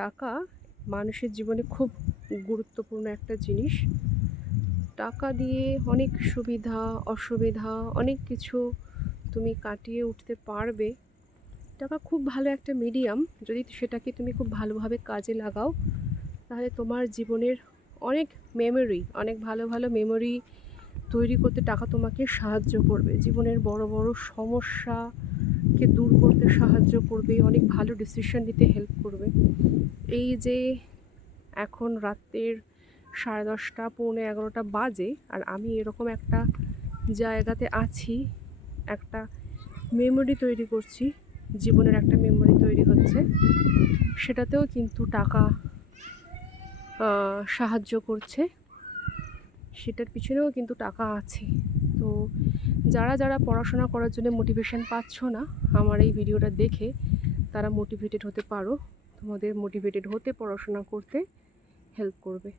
টাকা মানুষের জীবনে খুব গুরুত্বপূর্ণ একটা জিনিস। টাকা দিয়ে অনেক সুবিধা, অসুবিধা অনেক কিছু তুমি কাটিয়ে উঠতে পারবে। টাকা খুব ভালো একটা মিডিয়াম, যদি সেটাকে তুমি খুব ভালোভাবে কাজে লাগাও তাহলে তোমার জীবনের অনেক ভালো ভালো মেমোরি তৈরি করতে টাকা তোমাকে সাহায্য করবে। জীবনের বড় বড় সমস্যাকে দূর করতে সাহায্য করবে, অনেক ভালো ডিসিশন নিতে হেল্প করবে। এই যে এখন রাতের 10:30 পৌনে 11টা বাজে আর আমি এরকম একটা জায়গাতে আছি, একটা মেমোরি তৈরি করছি, জীবনের একটা মেমোরি তৈরি হচ্ছে, সেটাতেও কিন্তু টাকা সাহায্য করছে, সেটার পিছনেও কিন্তু টাকা আছে। তো যারা যারা পড়াশোনা করার জন্য মোটিভেশন পাচ্ছ না, আমার এই ভিডিওটা দেখে তারা মোটিভেটেড হতে পারো, তোমাদের মোটিভেটেড হতে পড়াশোনা করতে হেল্প করবে।